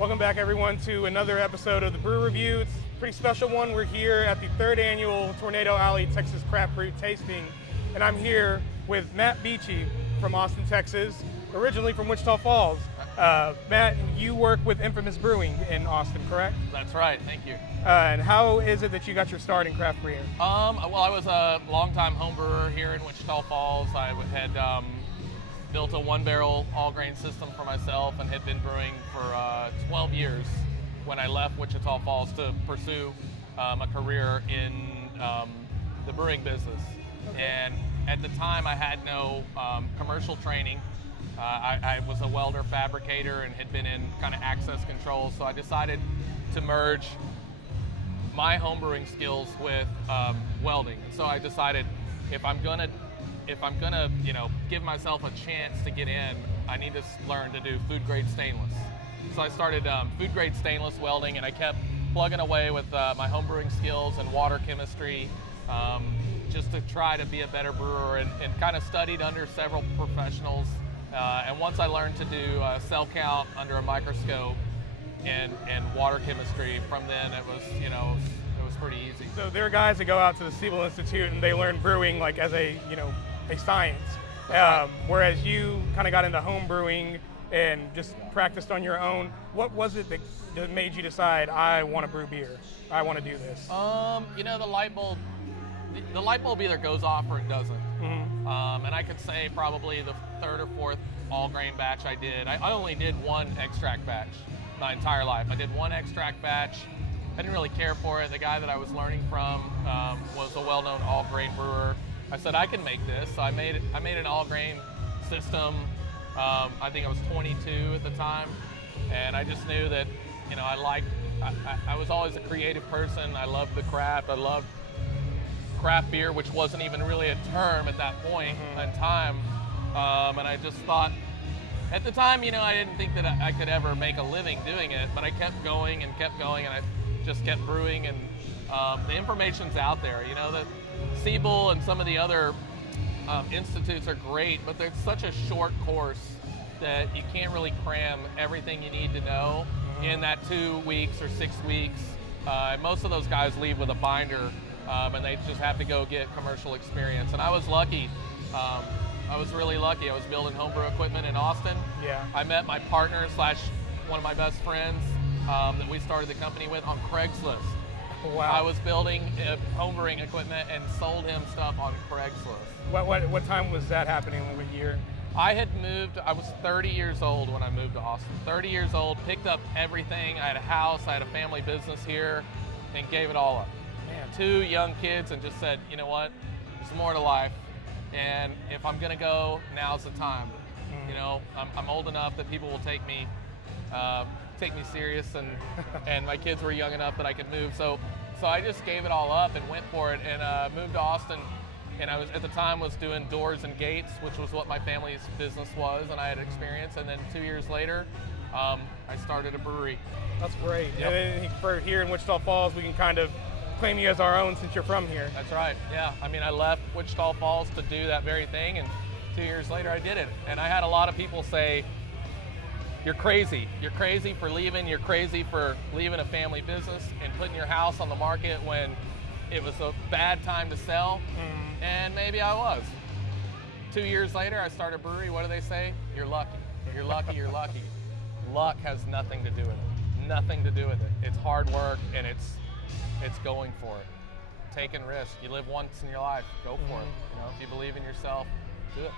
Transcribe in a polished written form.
Welcome back, everyone, to another episode of the Brew Review. It's a pretty special one. We're here at the third annual Tornado Alley Texas Craft Brew Tasting, and I'm here with Matt Bitsche from Austin, Texas, originally from Wichita Falls. Matt, you work with Infamous Brewing in Austin, correct? That's right, thank you. And how is it that you got your start in craft brewing? Well, I was a longtime home brewer here in Wichita Falls. I had built a one-barrel all-grain system for myself and had been brewing for 12 years when I left Wichita Falls to pursue a career in the brewing business. Okay. And at the time, I had no commercial training. I was a welder fabricator and had been in kind of access control, so I decided to merge my homebrewing skills with welding. And so I decided if I'm gonna give myself a chance to get in, I need to learn to do food grade stainless. So I started food grade stainless welding, and I kept plugging away with my homebrewing skills and water chemistry, just to try to be a better brewer, and kind of studied under several professionals. And once I learned to do cell count under a microscope and water chemistry, from then it was pretty easy. So there are guys that go out to the Siebel Institute and they learn brewing like as a science, whereas you kind of got into home brewing and just practiced on your own. What was it that made you decide, I want to brew beer, I want to do this? The light bulb either goes off or it doesn't. Mm-hmm. And I could say probably the third or fourth all grain batch I did. I only did one extract batch my entire life. I did one extract batch. I didn't really care for it. The guy that I was learning from was a well-known all grain brewer. I said, I can make this. So I made an all grain system. I think I was 22 at the time. And I just knew that, I was always a creative person. I loved the craft. I loved craft beer, which wasn't even really a term at that point in time. And I just thought, at the time, I didn't think that I could ever make a living doing it, but I kept going, and I just kept brewing, and the information's out there. The Siebel and some of the other institutes are great, but they're such a short course that you can't really cram everything you need to know in that 2 weeks or 6 weeks. Most of those guys leave with a binder, and they just have to go get commercial experience. And I was lucky. I was really lucky. I was building homebrew equipment in Austin. Yeah. I met my partner / one of my best friends that we started the company with on Craigslist. Wow. I was building homebrewing equipment and sold him stuff on Craigslist. What time was that happening? What year? I had moved, I was 30 years old when I moved to Austin. 30 years old, picked up everything. I had a house, I had a family business here, and gave it all up. Man. 2 young kids, and just said, you know what, there's more to life. And if I'm gonna go, now's the time. I'm old enough that people will take me serious, and my kids were young enough that I could move. So I just gave it all up and went for it, and moved to Austin. And I was at the time doing doors and gates, which was what my family's business was, and I had experience. And then 2 years later, I started a brewery. That's great. Yep. And then for here in Wichita Falls, we can kind of claim you as our own since you're from here. That's right, yeah. I left Wichita Falls to do that very thing, and 2 years later I did it. And I had a lot of people say, you're crazy. You're crazy for leaving. You're crazy for leaving a family business and putting your house on the market when it was a bad time to sell. And maybe I was. 2 years later, I started a brewery. What do they say? You're lucky. You're lucky, you're lucky. Luck has nothing to do with it. Nothing to do with it. It's hard work, and it's going for it. Taking risks. You live once in your life. Go for it. If you believe in yourself, do it.